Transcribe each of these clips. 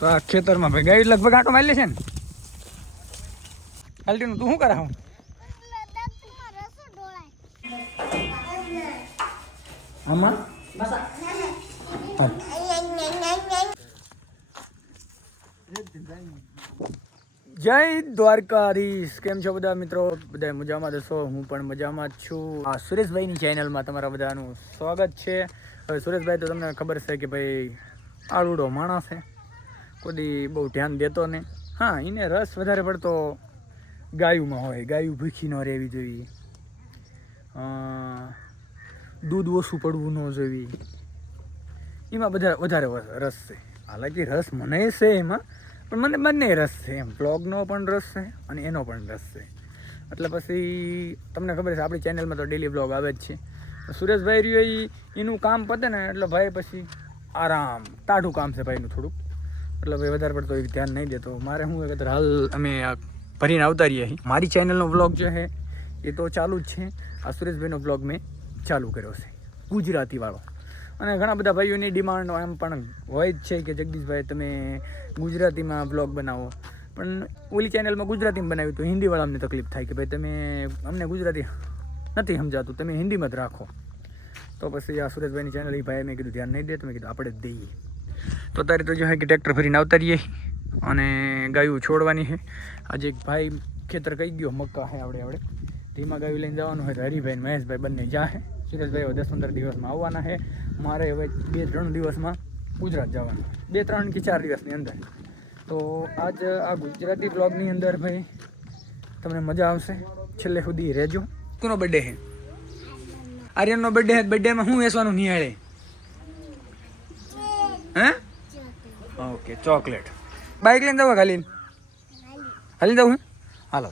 તો આ ખેતરમાં ભાઈ ગાય લગભગ આંટો મારી છે ને. ખાલી તું શું કરે હું આમાં. જય દ્વારકાધીશ. કેમ છો બધા મિત્રો? બધા મજામાં દસો હું પણ મજામાં જ છું. આ સુરેશભાઈની ચેનલમાં તમારા બધાનું સ્વાગત છે. હવે સુરેશભાઈ, તો તમને ખબર છે કે ભાઈ આળુડો માણસ છે. કોઈ બહુ ધ્યાન દેતો ને હા એને રસ વધારે પડતો ગાયુંમાં હોય. ગાયું ભૂખી ન રહેવી જોઈએ. દૂધ ઓછું પડવું ન જોઈએ. એમાં બધા, વધારે રસ છે. હાલાકી રસ મને છે એમાં, પણ મને બંને રસ છે એમ. બ્લોગનો પણ રસ છે અને એનો પણ રસ છે. એટલે પછી તમને ખબર છે, આપણી ચેનલમાં તો ડેલી બ્લોગ આવે જ છે. સુરેશભાઈ રહ્યો એનું કામ પતે ને, એટલે ભાઈ પછી આરામ ટાઢું કામ છે ભાઈનું થોડુંક. એટલે ભાઈ વધારે પડતો એ ધ્યાન નહીં દેતો મારે કે અત્યારે હાલ અમે ભરીને આવતા રહીએ. મારી ચેનલનો બ્લોગ જે છે, એ તો ચાલુ જ છે. આ સુરેશભાઈનો બ્લોગ મેં ચાલુ કર્યો છે. ગુજરાતીવાળો. અને ઘણા બધા ભાઈઓની ડિમાન્ડ એમ પણ હોય જ છે કે જગદીશભાઈ તમે ગુજરાતીમાં બ્લોગ બનાવો. પણ ઓલી ચેનલમાં ગુજરાતીમાં બનાવ્યું તો હિન્દીવાળા અમને તકલીફ થાય કે ભાઈ તમે અમને ગુજરાતી નથી સમજાતું, તમે હિન્દીમાં જ રાખો. તો પછી આ સુરેશભાઈની ચેનલ એ ભાઈ મેં કીધું ધ્યાન નહીં દે, તો મેં કીધું આપણે જ દઈએ. તો અત્યારે તો જો હે કે ટ્રેક્ટર ફરીને આવતા રહીએ અને ગાયું છોડવાની છે. આજે એક ભાઈ ખેતર કહી ગયો, મક્કા છે આપણે આપણે ધીમા ગાયું લઈને જવાનું હોય તો હરિભાઈ મહેશભાઈ બંને જાહે સુરેશભાઈ દસ પંદર દિવસમાં આવવાના છે. મારે હવે બે ત્રણ દિવસમાં ગુજરાત જવાનું બે ત્રણ કે ચાર દિવસની અંદર. તો આજ આ ગુજરાતી બ્લોગની અંદર ભાઈ તમને મજા આવશે. છેલ્લે સુધી રહેજો. કોનો બર્થડે છે? આર્યનનો બર્થડે છે. બર્થડેમાં હું વેચવાનું નિહાળે. હે? Okay, chocolate. બાઇક લઈને જવા ખાલી? ખાલી જવું હાલો.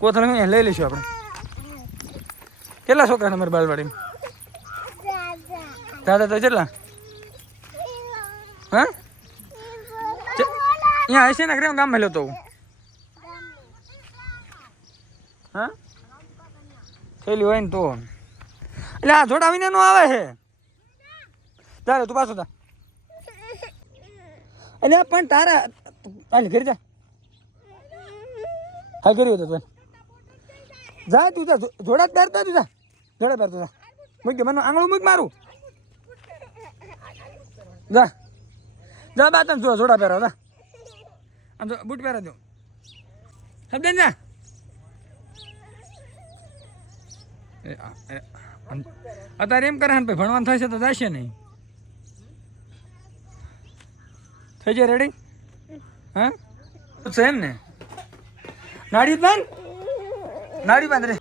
કોથળી લઈ લઈશું આપણે. કેટલા છોકરા તમારી બાલવાડીમાં દાદા તો કેટલા? હા? અહીંયા હશે ને ગામ ગામમાં લેતો હું હા? થયેલી હોય ને તો. એટલે આ જોડાવીને નો આવે છે. ચાલે તું પાછો તા એટલે પણ તારા હાલ ઘરે જા. હાલ ઘરે હતો તું. જા તું જા. જોડા જ પહેરતા તું જા. જોડા પહેરતો જા. મૂક મને આંગળું મૂક મારું. જા. જા બા, તને જો જોડા પહેરો, જા. આમ તો બૂટ પહેરા દો. સમજે ને અત્યારે એમ કરે ને ભાઈ ભણવાનું થશે તો જશે નહીં. થઈ જાય રેડી હા? છે એમ ને? નાડી બાંધ. નાડી બાંધ રે.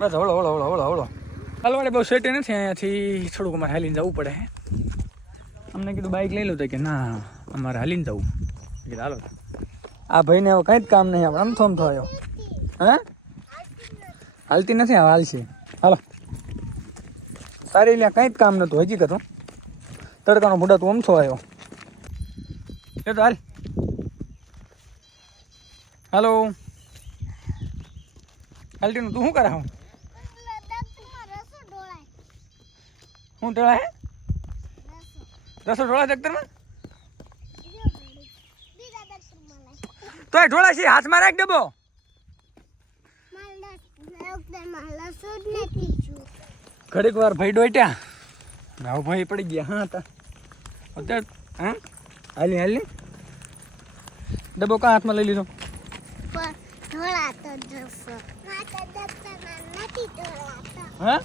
બસ હળો હળો હળો હળો હળો હાલવાડે બહુ સેટી નથી, અહીંયાથી થોડુંક અમારે હાલીને જવું પડે અમને કીધું બાઇક લઈ લો તો કે ના, અમારે હાલીને જવું. કીધું, હાલો. આ ભાઈને હવે કંઈ જ કામ નહીં, આપણે આમ થોમ થયો હે? હાલતી નથી, હવે હાલશે. સારી લ્યા કંઈ જ કામ નહોતું હજી કતું તડકાનો બુડા તું અમથો આવ્યો. એ તો હાલ. હાલો. હાલટીનું તું શું કરે હું? શું હે? રસો ઢોળા દખ્તરમાં તો એ ઢોળા છે, હાથમાં રાખ ડબ્બો. ઘડીક વાર ભાઈ ડોટ્યા. આવો ભાઈ પડી ગયા. હા હતા અત્યારે હા? હાલી હાલી. ડબ્બો કા હાથમાં લઈ લીધો? હા?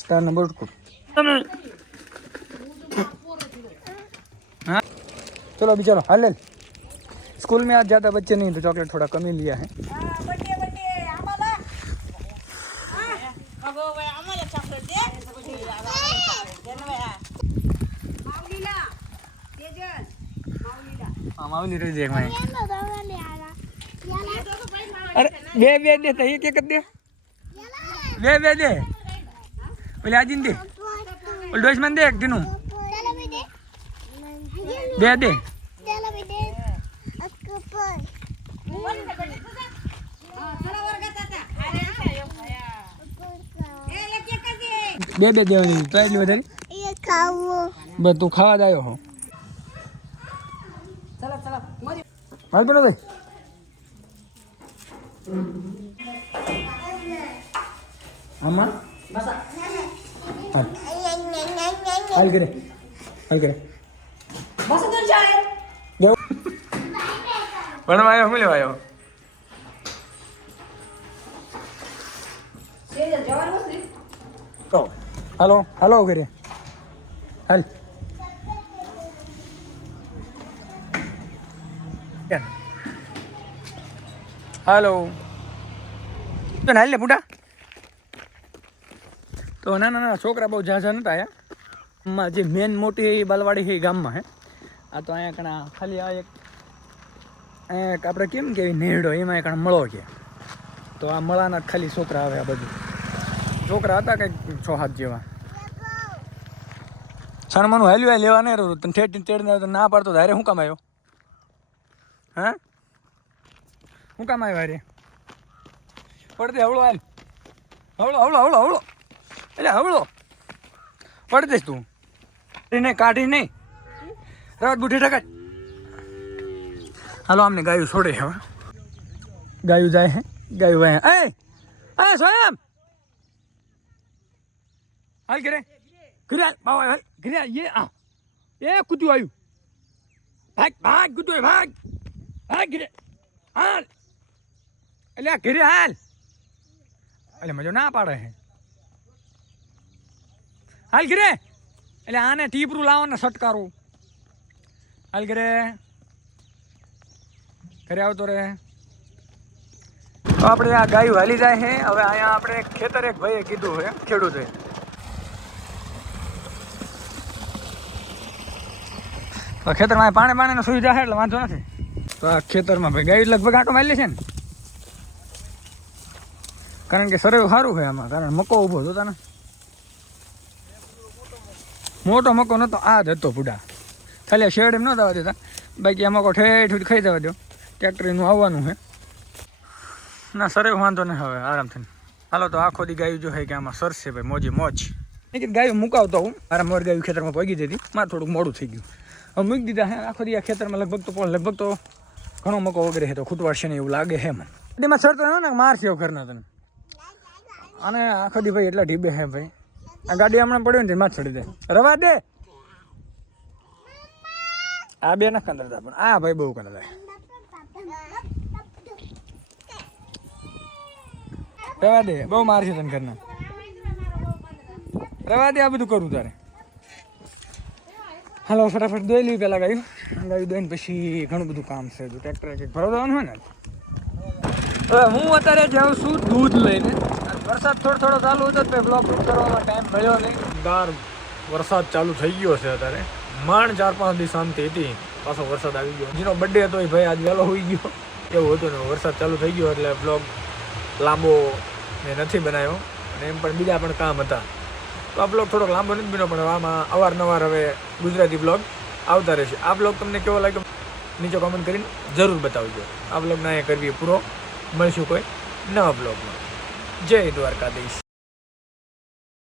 સ્ટાર નંબર ચલો બિચારો હાલ. स्कूल में आज ज़्यादा बच्चे नहीं तो चॉकलेट थोड़ा कम ही लिया है हाँ मावली रही देख मैं अरे बे बे दे तो ये क्या कर दे बे बे दे बोले आज दे बोले डोस मन दे एक दिनों दे दे બે બે દેવાની તો એટલી વધારે બસ તું ખાવા જ આવ્યો હો મારી બેનો ભાઈ આમાં કરે કરે બસ જાય ભણવા આવ્યો શું લેવા આવ્યો હાલો હાલો કરે હાલ? હાલો. તો હાલ લે પૂટા તો નાના નાના છોકરા બહુ ઝાઝા નતા આયા. જે મેન મોટી બાલવાડી છે ગામમાં હે. આ તો અહીંયા કણા ખાલી આ એક આપણે કેમ કેવી નેહડો એમાં એક મળો કે? તો આ મળાના ખાલી છોકરા આવે આ બધું. છોકરા હતા કંઈક છ હાથ જેવા. સણમાનું હાલ્યું લેવા નહીં રહ્યું. તને ઠેઠ ઠેઠ ના પાડતો હારે શું કામ આવ્યો? હા? શું કામ આવ્યો હારે? પડતે હવળો હાલ. હવળો હવળો હવળો હવળો. એટલે હવળો. પડતે તું. એને કાઢી નહીં. રાત બુઠે ઠકાય હાલો અમને ગાયું છોડે હવે. ગાયું જાય હે? ગાયું વાય એ અરે સ્વયં! હાલ ઘરે. ઘરે બાવા, હાલ. ઘરે હાલ. આ. એ કૂદ્યું આવ્યું ભાગ ભાગ, કૂદ્યું ભાગ. ભાગ ઘરે. હાલ. એટલે ઘરે હાલ. એટલે મજો ના પાડે હે. હાલ ઘરે. એટલે આને ટીપરું લાવો ને સટકારું હાલ ઘરે. ઘરે આવતો રે તો આપણે આ ગાયું હાલી જાય છે હવે અહીંયા આપણે ખેતર એક ભાઈએ કીધું છે ખેડૂતે તો ખેતરમાં પાણી પાણીની સુવિધા છે એટલે વાંધો નથી. તો આ ખેતરમાં ભાઈ ગાયું લગભગ આંટો મારી છે ને. કારણ કે સરેવ સારું છે આમાં કારણ મકો ઊભો હતો તને. મોટો મકો નતો આ જ હતો પૂડા. ખાલી શેડ એમ ન થવા દેતા. બાકી આ મકો ઠેઠ ખાઈ દેવા દો ટ્રેક્ટરનું આવવાનું છે ના, સરેવ વાંધો નહીં હવે, આરામથી. હાલો, તો આખો દી ગાયું જો હે કે આમાં સરશે ભાઈ, મોજી મોજ. કે ગાયું મુકાવતો હું. મારા મોર ગાયું ખેતરમાં પગી જતી. મારે થોડુંક મોડું થઈ ગયું. હવે મૂકી દીધા હે, આખો દી આ ખેતરમાં લગભગ તો લગભગ તો ઘણો મકો વગેરે છે તો ખૂટવાડશે ને એવું લાગે હે મને. એમાં સરતો ને મારશે એવું ઘરના તને. અને આખો દી ભાઈ એટલા ઢીબે હે ભાઈ. આ ગાડી હમણાં પડ્યો ને માં છોડી દે રવા દે. આ બે ના કંદર પણ. આ ભાઈ બહુ કંદરતા રવા દે, બહુ મારશે તને ઘરના. રવા દે, આ બધું કરું તારે. હાલો, ફટાફટ દોઈ લેવી પહેલાં ગાયું. ગાયું દોઈને પછી ઘણું બધું કામ છે જો ટ્રેક્ટર ભરવા દેવાનું હોય ને હવે હું અત્યારે જાઉં છું દૂધ લઈને. વરસાદ થોડો થોડો ચાલુ હતો, તો બ્લોક શૂટ કરવામાં ટાઈમ મળ્યો નહીં. ગાર વરસાદ ચાલુ થઈ ગયો છે અત્યારે. માંડ ચાર પાંચ દિવસ શાંતિ હતી. પાછો વરસાદ આવી ગયો. જેનો બર્થડે હતો એ ભાઈ આજ વહેલો હોઈ ગયો. એવું હતું ને, વરસાદ ચાલુ થઈ ગયો એટલે બ્લોગ લાંબો મેં નથી બનાવ્યો અને એમ પણ બીજા પણ કામ હતા. તો આ બ્લોગ થોડોક લાંબો નથી બન્યો, પણ આમાં અવારનવાર હવે ગુજરાતી બ્લોગ આવતા રહેશે. આ બ્લોગ તમને કેવો લાગ્યો નીચે કોમેન્ટ કરીને જરૂર બતાવજો. આ બ્લોગના અહીંયા કરવી પૂરો. મળશું કોઈ નવા બ્લોગમાં. જય દ્વારકાધીશ.